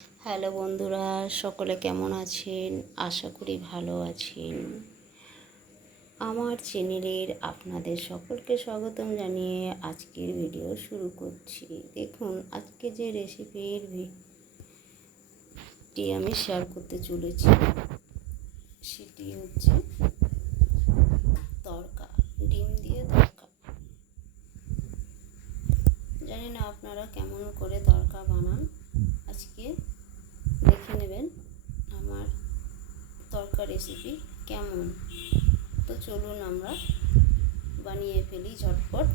Hello বন্ধুরা, সকলে কেমন আছেন? আশা করি ভালো আছেন। আমার চ্যানেলের আপনাদের সকলকে স্বাগতম জানিয়ে আজকের ভিডিও শুরু করছি। দেখুন, আজকে যে রেসিপিটি আমি শেয়ার করতে চলেছি সেটি হচ্ছে তড়কা, ডিম দিয়ে তড়কা। জানি না আপনারা কেমন করে তড়কা বানান, আজকে দেখে নেবেন আমার তড়কা রেসিপি কেমন। তো চলুন আমরা বানিয়ে ফেলি ঝটপট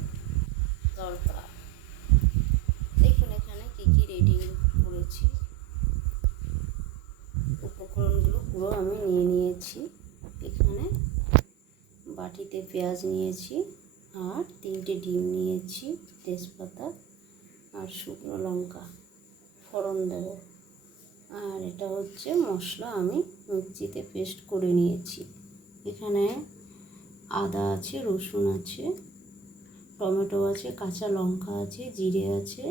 তড়কা। দেখুন এখানে কী কী রেডি করেছি, উপকরণগুলো পুরো আমি নিয়ে নিয়েছি। এখানে বাটিতে পেঁয়াজ নিয়েছি, আর 3টে ডিম নিয়েছি, তেজপাতা আর শুকনো লঙ্কা ফোড়ন দেব। আর এটা হচ্ছে মশলা, আমি মিক্সিতে পেস্ট করে নিয়েছি। এখানে আদা আছে, রসুন আছে, টমেটো আছে, কাঁচা লঙ্কা আছে, জিরে আছে,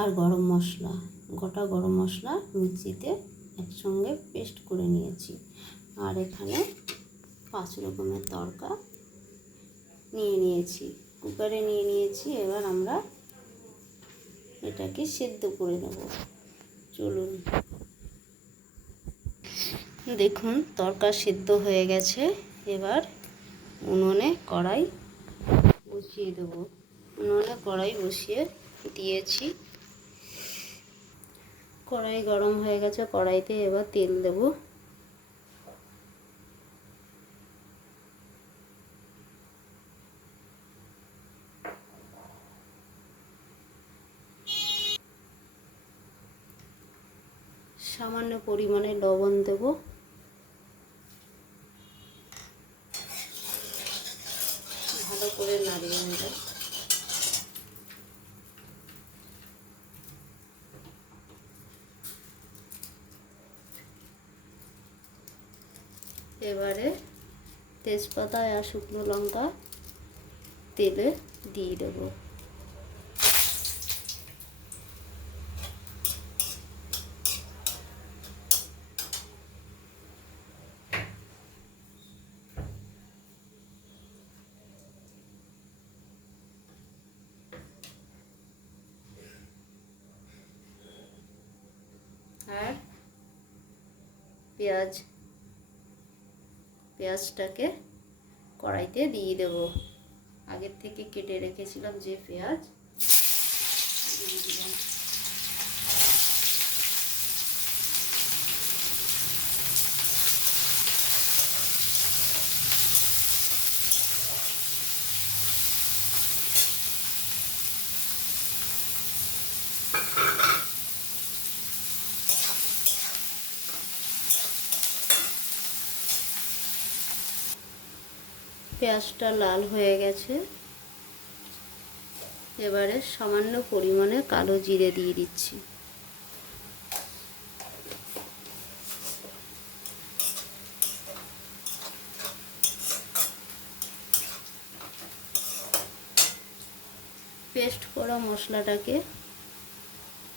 আর গরম মশলা, গোটা গরম মশলা মিক্সিতে একসঙ্গে পেস্ট করে নিয়েছি। আর এখানে 5 রকমের তড়কা নিয়ে নিয়েছি, কুকারে নিয়ে নিয়েছি। এবার আমরা এটাকে সেদ্ধ করে নেব। চলুন, দেখুন তড়কা সেদ্ধ হয়ে গেছে। এবার উনুনে কড়াই বসিয়ে দেব। উনুনে কড়াই বসিয়ে দিয়েছি। কড়াই গরম হয়ে গেছে, কড়াইতে এবার তেল দেব। সামান্য পরিমাণে লবণ দেব। ভালো করে নাড়িয়ে নেব। এবারে তেজপাতা আর শুকনো লঙ্কা তেলে দিয়ে দেব। আর পেঁয়াজটাকে কড়াইতে দিয়ে দেব। আগের থেকে কেটে রেখেছিলাম যে পেঁয়াজ, দিয়ে দিলাম। পেঁয়াজটা লাল হয়ে গেছে। এবারে সামান্য পরিমাণে কালো জিরে দিয়ে দিচ্ছি। পেস্ট করা মশলাটাকে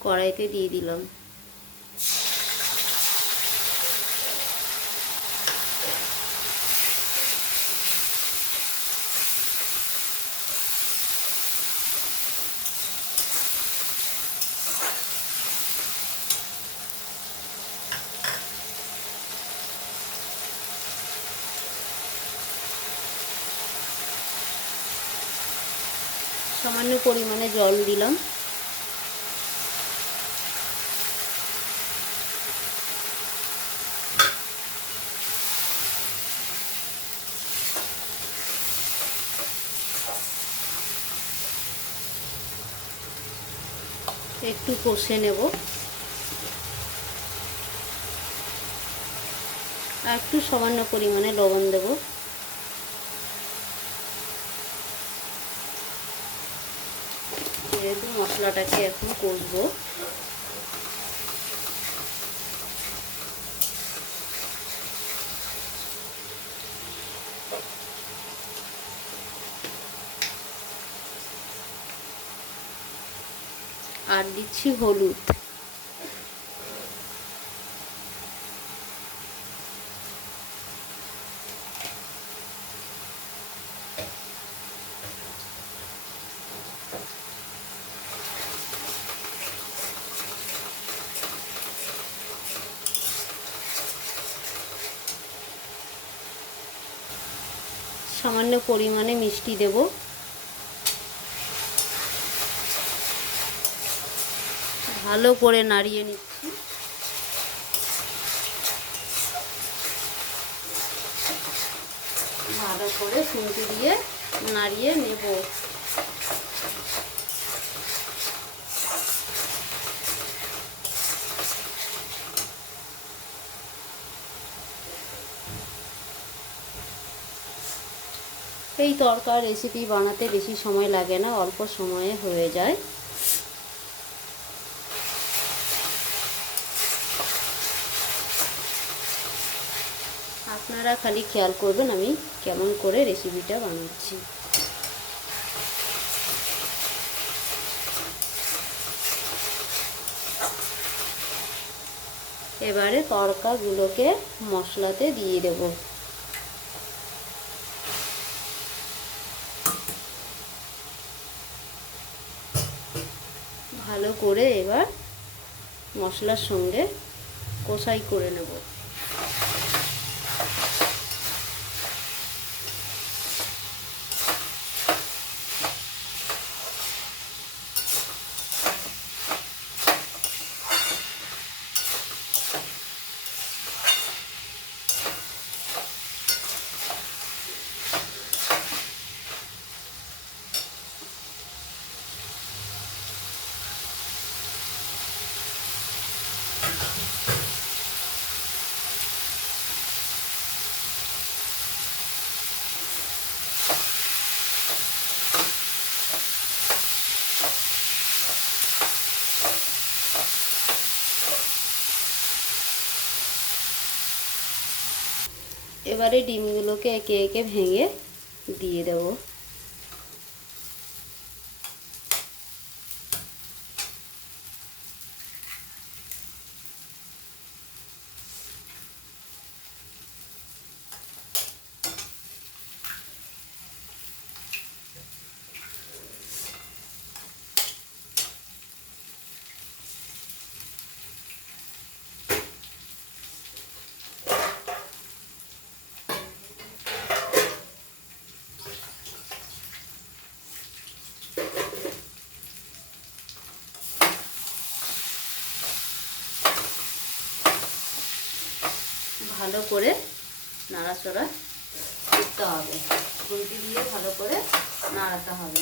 কড়াইতে দিয়ে দিলাম। সামান্য পরিমাণে জল দিলাম। একটু কষে নেব। আর একটু সামান্য পরিমাণে লবণ দেব। যেহেতু মশলাটাকে এখন কষবো, আর দিচ্ছি হলুদ। সামান্য পরিমাণে মিষ্টি দেব। ভালো করে নাড়িয়ে নিচ্ছি। ভালো করে খুন্তি দিয়ে নাড়িয়ে নেব। এই তরকার রেসিপি বানাতে বেশি সময় লাগে না, অল্প সময়ে হয়ে যায়। আপনারা খালি খেয়াল করবেন আমি কেমন করে রেসিপিটা বানাচ্ছি। এবারে তরকাগুলোকে মশলাতে দিয়ে দেব। ভালো করে এবার মশলার সঙ্গে কষাই করে নেব। এবারে ডিমগুলোকে একে একে ভেঙে দিয়ে দেব। ভালো করে নাড়াচাড়া করতে হবে, খুন্তি দিয়ে ভালো করে নাড়াতে হবে।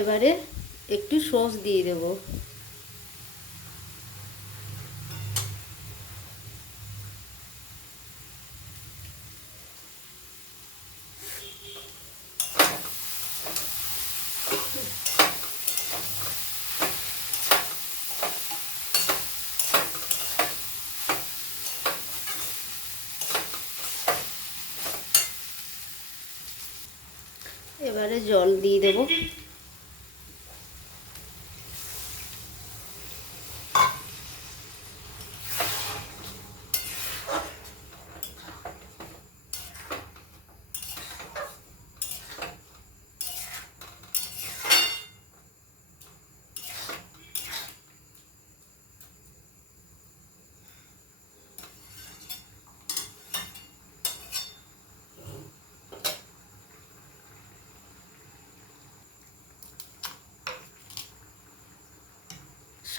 এবারে একটু সস দিয়ে দেব। এবারে জল দিয়ে দেব।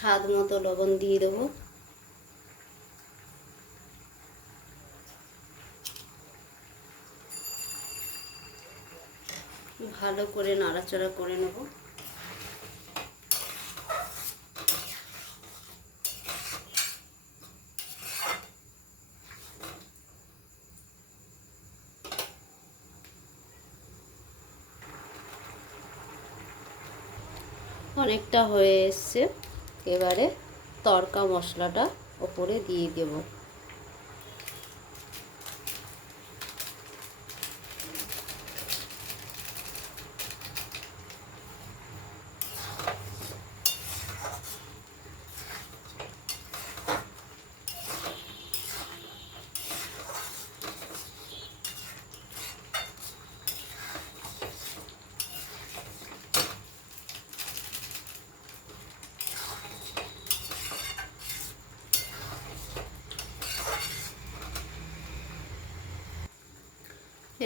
স্বাদ মতো লবণ দিয়ে দেবো। ভালো করে নাড়াচাড়া করে নেব। অনেকটা হয়ে এসছে, এবারে তড়কা মশলাটা ওপরে দিয়ে দেব।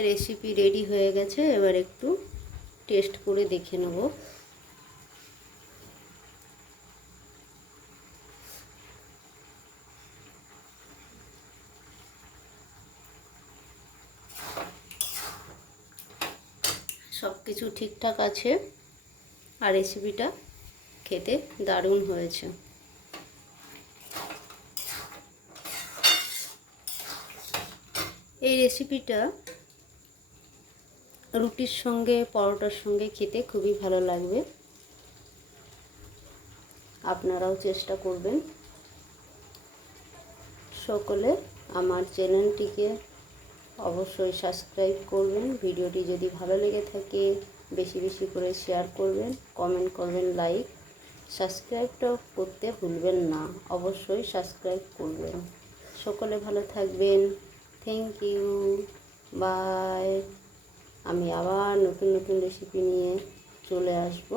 রেসিপি রেডি হয়ে গেছে, এবার একটু টেস্ট করে দেখে নেব। সব কিছু ঠিকঠাক আছে আর রেসিপিটা খেতে দারুণ হয়েছে। এই রেসিপিটা রুটির সঙ্গে পরোটার সঙ্গে খেতে খুবই ভালো লাগবে। আপনারাও চেষ্টা করবেন। সকলে আমার চ্যানেলটিকে অবশ্যই সাবস্ক্রাইব করবেন। ভিডিওটি যদি ভালো লেগে থাকে বেশি বেশি করে শেয়ার করবেন, কমেন্ট করবেন, লাইক সাবস্ক্রাইবটাও করতে ভুলবেন না। অবশ্যই সাবস্ক্রাইব করবেন। সকলে ভালো থাকবেন। Thank you, bye. আমি আবার নতুন নতুন রেসিপি নিয়ে চলে আসব।